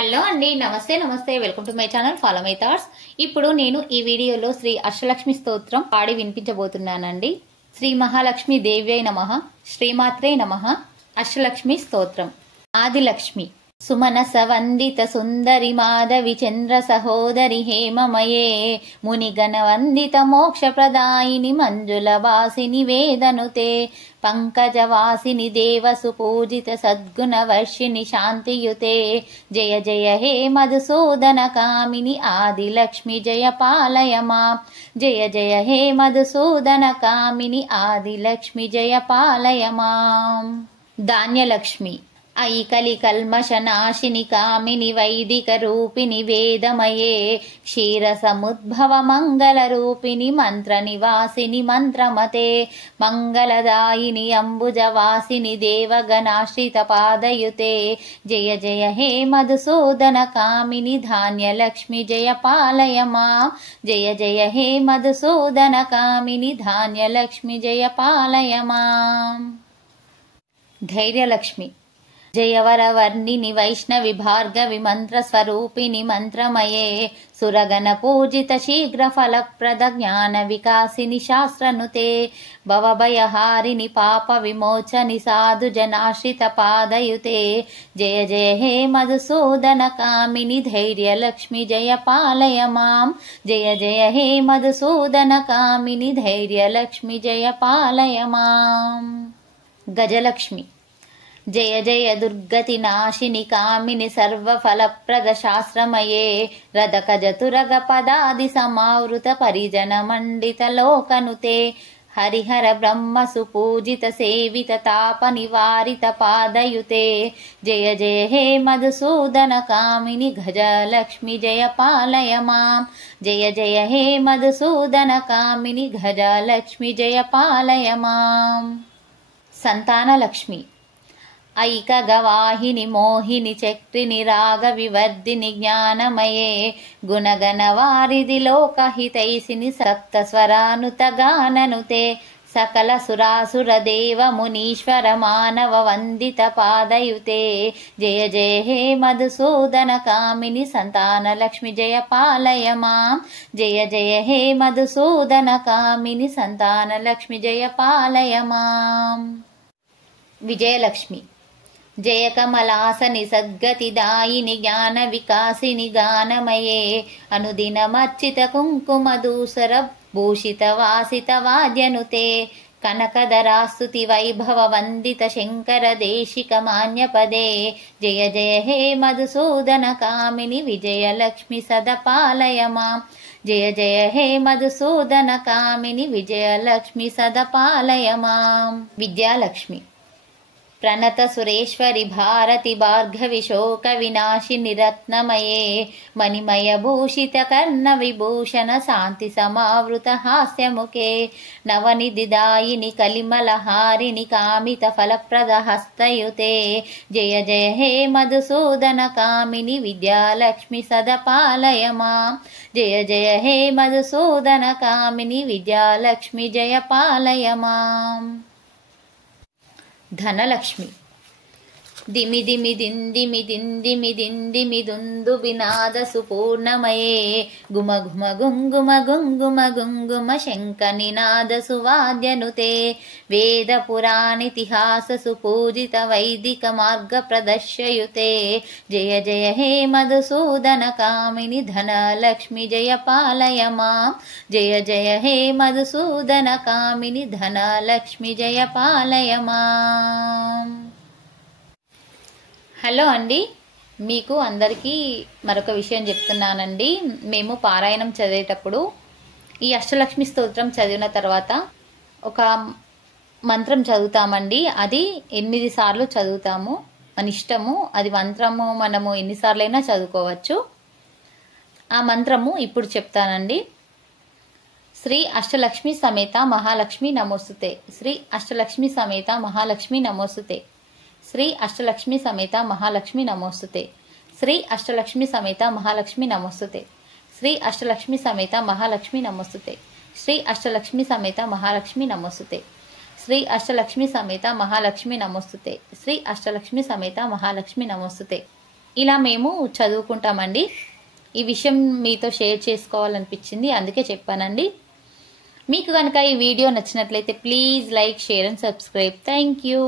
Hello అండి, నమస్తే నమస్తే. Welcome to my channel follow my thoughts. ఇప్పుడు నేను ఈ వీడియోలో శ్రీ అష్టలక్ష్మి స్తోత్రం పాడి వినిపించబోతున్నానండి. శ్రీ మహాలక్ష్మి దేవ్యై నమః, శ్రీమాత్రే నమః. అష్టలక్ష్మి స్తోత్రం. ఆదిలక్ష్మి. సుమనస వందిత సుందరి మాధవి చంద్ర సహోదరి హేమమయే మునిగణ వందిత మోక్ష ప్రదాయిని మంజుల వాసిని వేదనుతే పంకజవాసిని దేవసు పూజిత సద్గుణ వర్షిణి శాంతియుతే జయ జయ హే మధుసూదన కామిని ఆదిలక్ష్మి జయ పాలయ మాం. జయ జయ హే మధుసూదన కామిని ఆదిలక్ష్మి జయ పాలయ మాం. ధాన్యలక్ష్మి. ఐకలి కల్మషనాశిని కామిని వైదిక రూపిణి వేదమయే క్షీర సముద్భవ మంగళ రూపిణి మంత్ర నివాసిని మంత్రమతే మంగళదాయిని అంబుజవాసిని దేవగణాశ్రిత పాదయుతే జయ జయ హే మధుసూదన కామిని ధాన్యలక్ష్మి జయ పాలయ మాం. జయ జయ హే మధుసూదన కామిని ధాన్యలక్ష్మి జయ పాలయ మాం. ధైర్యలక్ష్మి. జయవరవర్ణిని వైష్ణవి భార్గవి మంత్ర స్వరూపిణి మంత్రమయే సురగణ పూజిత శీఘ్ర ఫలప్రద జ్ఞాన వికాసిని శాస్త్రనుతే భవభయహారిణి పాప విమోచని సాధు జనాశ్రిత పాదయుతే జయ జయ హే మధుసూదన కామిని ధైర్యలక్ష్మి జయ పాలయ మాం. జయ జయ హే మధుసూదన కామిని ధైర్యలక్ష్మి జయ పాలయ మాం. గజలక్ష్మి. జయ జయ దుర్గతి నాశిని కామిని సర్వఫలప్రద శాస్త్రమయే రథకజ తురగ పదాది సమావృత పరిజన మండిత లోకనుతే హరిహర బ్రహ్మ సుపూజిత సేవిత తాప నివారిత పాదయుతే జయ జయ హే మధుసూదన కామిని గజలక్ష్మి జయ పాలయ మాం. జయ జయ హే మధుసూదన కామిని గజలక్ష్మి జయ పాలయ మాం. సంతానలక్ష్మి. ఐక గవాహిని మోహిని చక్రిని రాగ వివర్ధిని జ్ఞానమయే గుణగణ వారిది లోకహితైసిని సప్త స్వరానుత గాననుతే సకల సురాసుర దేవ మునీశ్వర మానవ వందిత పాదయుతే జయ జయ హే మధుసూదన కామిని సంతానలక్ష్మి జయ పాలయ మాం. జయ జయ హే మధుసూదన కామిని సంతానలక్ష్మి జయ పాలయ మాం. విజయలక్ష్మి. జయ కమలాసని సద్గతి దాయిని జ్ఞాన వికాసిని గానమయే అనుదినమర్చిత కుంకుమ దూసర భూషిత వాసిత వాద్యనుతే కనకధరాస్తుతి వైభవ వందిత శంకర దేశిక మాన్యపదే జయ జయ హే మధుసూదన కామిని విజయలక్ష్మి సదపాలయ మాం. జయ జయ హే మధుసూదన కామిని విజయలక్ష్మి సదపాలయ మాం. విద్యాలక్ష్మి. ప్రణత సురేశ్వరి భారతి భార్గవి శోక వినాశిని రత్నమయే మణిమయ భూషిత కర్ణ విభూషణ శాంతి సమావృత హాస్యముఖే నవనిధిదాయిని కలిమలహారిణి కామిత ఫలప్రద హస్తయుతే జయ జయ హే మధుసూదన కామిని విద్యాలక్ష్మి సదపాలయ మాం. జయ జయ హే మధుసూదన కామిని విద్యాలక్ష్మి జయ పాలయ మాం. ధనలక్ష్మి. దిమి దిమి దిందిమి దిందిమి దిందిమి దుందు వినాద సుపూర్ణమయే గుమ గుమ గుంగుమ గుంగుమ గుంగుమ శంఖ నినాద సువాద్యనుతే వేద పురాణితిహాస సుపూజిత వైదిక మార్గ ప్రదర్శయుతే జయ జయ హే మధుసూదన కామిని ధనలక్ష్మి జయ పాలయ మాం. జయ జయ హే మధుసూదన కామిని ధనలక్ష్మి జయ పాలయ మాం. హలో అండి, మీకు అందరికీ మరొక విషయం చెప్తున్నానండి. మేము పారాయణం చదివేటప్పుడు ఈ అష్టలక్ష్మి స్తోత్రం చదివిన తర్వాత ఒక మంత్రం చదువుతామండి. అది 8 సార్లు చదువుతాము, మన ఇష్టము. అది మంత్రము మనము ఎన్నిసార్లైనా చదువుకోవచ్చు. ఆ మంత్రము ఇప్పుడు చెప్తానండి. శ్రీ అష్టలక్ష్మి సమేత మహాలక్ష్మి నమోస్తుతే. శ్రీ అష్టలక్ష్మి సమేత మహాలక్ష్మి నమోస్తుతే. శ్రీ అష్టలక్ష్మి సమేత మహాలక్ష్మి నమోస్తుతే. శ్రీ అష్టలక్ష్మి సమేత మహాలక్ష్మి నమోస్తుతే. శ్రీ అష్టలక్ష్మి సమేత మహాలక్ష్మి నమోస్తుతే. శ్రీ అష్టలక్ష్మి సమేత మహాలక్ష్మి నమోస్తుతే. శ్రీ అష్టలక్ష్మి సమేత మహాలక్ష్మి నమోస్తుతే. శ్రీ అష్టలక్ష్మి సమేత మహాలక్ష్మి నమోస్తుతే. ఇలా మేము చదువుకుంటామండి. ఈ విషయం మీతో షేర్ చేసుకోవాలనిపించింది, అందుకే చెప్పానండి. మీకు కనుక ఈ వీడియో నచ్చినట్లయితే please like, share and subscribe. Thank you.